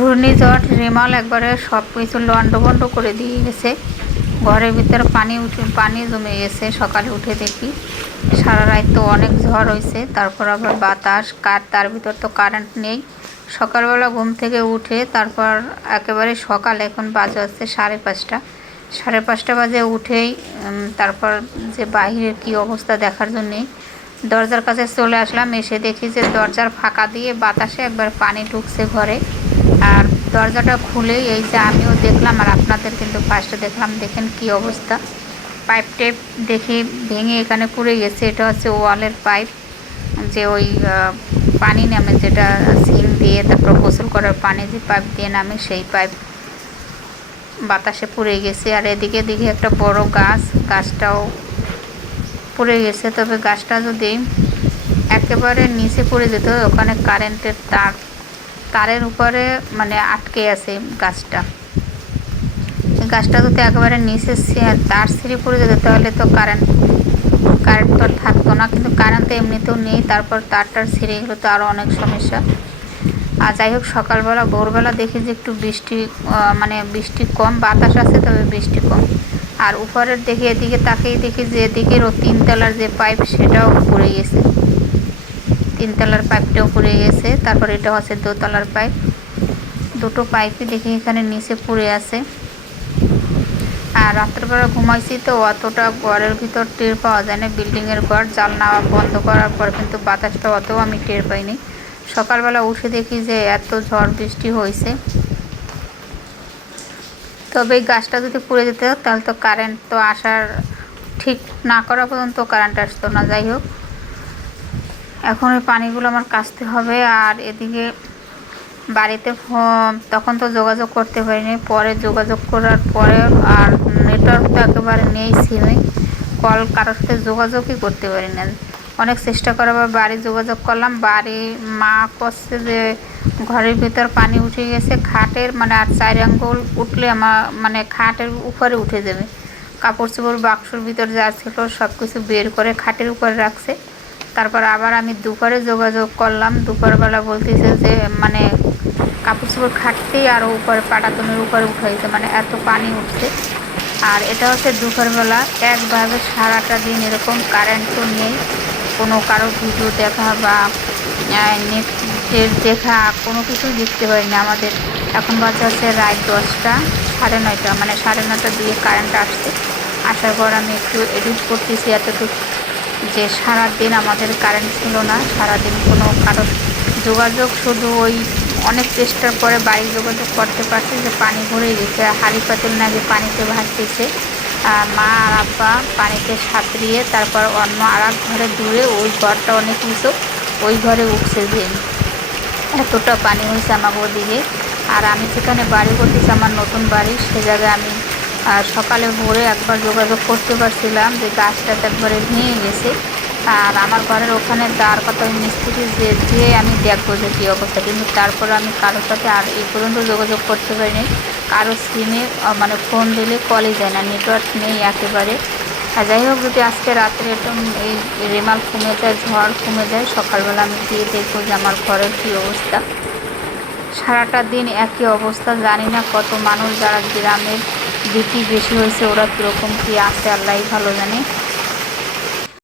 ঘূর্ণিঝড় রেমাল একবারে সব কিছু লন্ডভন্ড করে দিয়ে গেছে। ঘরের ভিতরে পানি জমে গেছে। সকালে উঠে দেখি সারা রাত তো অনেক ঝড় হয়েছে, তারপর আবার বাতাস তার ভিতর তো কারেন্ট নেই। সকালবেলা ঘুম থেকে উঠে তারপর একেবারে সকাল, এখন বাজে হচ্ছে 5:30। 5:30 বাজে উঠেই তারপর যে বাহিরের কি অবস্থা দেখার জন্যেই দরজার কাছে চলে আসলাম। এসে দেখি যে দরজার ফাঁকা দিয়ে বাতাসে একবার পানি ঢুকছে ঘরে। আর দরজাটা খুলেই এই যে আমিও দেখলাম আর আপনাদের কিন্তু ফার্স্টে দেখলাম, দেখেন কি অবস্থা। পাইপ টেপ দেখি ভেঙে এখানে পড়ে গেছে। এটা হচ্ছে ওয়ালের পাইপ, যে ওই পানি নামে যেটা সিং দিয়ে তারপর গোসল করার পানি যে পাইপ দিয়ে নামে, সেই পাইপ বাতাসে পড়ে গেছে। আর এদিকে দেখি একটা বড় গাছটাও পড়ে গেছে। তবে গাছটা যদি একেবারে নিচে পড়ে যেত, ওখানে কারেন্টের তারের উপরে মানে আটকে আছে গাছটা। যদি একেবারে নিচে তার ছিঁড়ে পড়ে যেত তাহলে তো কারেন্ট তো আর থাকতো না। কিন্তু কারেন্ট তো এমনিতেও নেই, তারপর তারটার ছিঁড়ে গেলে তো আরও অনেক সমস্যা। আর যাই হোক, সকালবেলা ভোরবেলা দেখি যে একটু বৃষ্টি কম, বাতাস আছে তবে বৃষ্টি কম। আর উপরের দেখি এদিকে তাকিয়ে দেখি যে এদিকের 3তলার যে পাইপ সেটাও পড়ে গেছে। 3তলার পাইপটাও পড়ে গেছে। তারপর এটা হচ্ছে 2তলার পাইপ। দুটো পাইপই দেখি এখানে নিচে পড়ে আছে। আর রাত্রেবেলা ঘুমাইছি তো অতটা ঘরের ভিতর টের পাওয়া যায় না। বিল্ডিংয়ের ঘর, জানলা বন্ধ করার পর কিন্তু বাতাসটা অতও আমি টের পাইনি। সকালবেলা উঠে দেখি যে এত ঝড় বৃষ্টি হয়েছে। তবে এই গাছটা যদি পড়ে যেত তাহলে তো কারেন্ট তো আসার ঠিক না করা পর্যন্ত কারেন্ট আসতো না। যাই হোক, এখন ওই পানিগুলো আমার কাচতে হবে। আর এদিকে বাড়িতে তখন তো যোগাযোগ করতে পারিনি, পরে যোগাযোগ করার পরে আর নেটওয়ার্ক তো একেবারে নেই সিমে, কল কারোর সাথে যোগাযোগই করতে পারি না। অনেক চেষ্টা করার পর বাড়ি যোগাযোগ করলাম। বাড়ি মা করছে যে ঘরের ভিতর পানি উঠে গেছে, খাটের আর 4 আঙ্গুল উঠলে আমার খাটের উপরে উঠে যাবে। কাপড় চোপড় বাক্সর ভিতর যা ছিল সব কিছু বের করে খাটের উপরে রাখছে। তারপর আবার আমি দুপুরে যোগাযোগ করলাম। দুপুরবেলা বলতেছে যে কাপড় চোপড় খাটতেই আরও উপরে পাটাতনের উপরে উঠাইছে, এত পানি উঠছে। আর এটা হচ্ছে দুপুরবেলা। একভাবে সারাটা দিন এরকম কারেন্টও নেই, কোনো কারো ভিডিও দেখা বা নেটের দেখা কোনো কিছুই দেখতে পারিনি আমাদের। এখন বাজে হচ্ছে রাত 10টা, 9:30, 9:30 দিয়ে কারেন্ট আসছে। আসার পর আমি একটু এডিট করতেছি এতটুকু যে সারাদিন আমাদের কারেন্ট ছিল না। সারাদিন কোনো কারোর যোগাযোগ, শুধু ওই অনেক চেষ্টার পরে বাড়ি যোগাযোগ করতে পারছি যে পানি ভরে গেছে। হাঁড়ি পাতিল নাকি পানিতে ভাসতেছে। মা আর আব্বা পানিতে সাঁতরিয়ে তারপর অন্য আর এক ঘরে দূরে, ওই ঘরটা অনেক উঁচু, ওই ঘরে উঠছে যে এতটা পানি হয়েছে আমাকে ওদিকে। আর আমি যেখানে বাড়ি করতেছি, আমার নতুন বাড়ি, সে জায়গায় আমি সকালে ভোরে একবার যোগাযোগ করতে পারছিলাম যে গাছটা একবারে ভেঙে গেছে। আর আমার ঘরের ওখানে তার কথা মিস্ত্রি যে আমি দেখবো যে কী অবস্থা, কিন্তু তারপর আমি কারোর সাথে আর এই পর্যন্ত যোগাযোগ করতে পারিনি। কারো সিমে ফোন দিলে কলই যায় না, নেটওয়ার্ক নেই একেবারে। আর যাই হোক, যদি আজকে রাত্রে একদম এই রেমাল কমে যায়, ঝড় কমে যায়, সকালবেলা আমি গিয়ে দেখবো যে আমার ঘরের কী অবস্থা। সারাটা দিন একই অবস্থা। জানি না কত মানুষ যারা গ্রামের বৃষ্টি বেশি হয়েছে ওরা কীরকম কী আছে, আল্লাহই ভালো জানে।